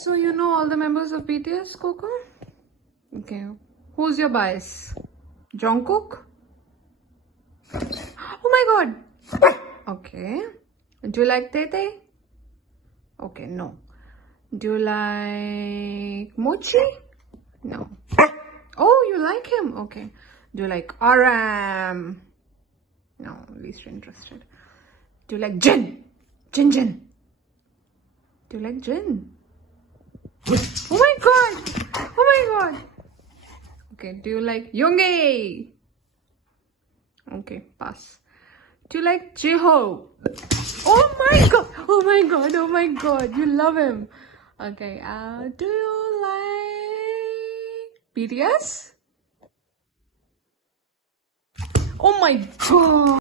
So you know all the members of BTS, Coco? Okay. Who's your bias? Jungkook? Oh my god! Okay. Do you like Tete? Okay, no. Do you like Mochi? No. Oh, you like him? Okay. Do you like Aram? No, least interested. Do you like Jin? Jin. Do you like Jin? Oh my god! Oh my god! Okay, do you like Yoongi? Okay, pass. Do you like Jiho? Oh my god! Oh my god! Oh my god! You love him. Okay, do you like BTS? Oh my god!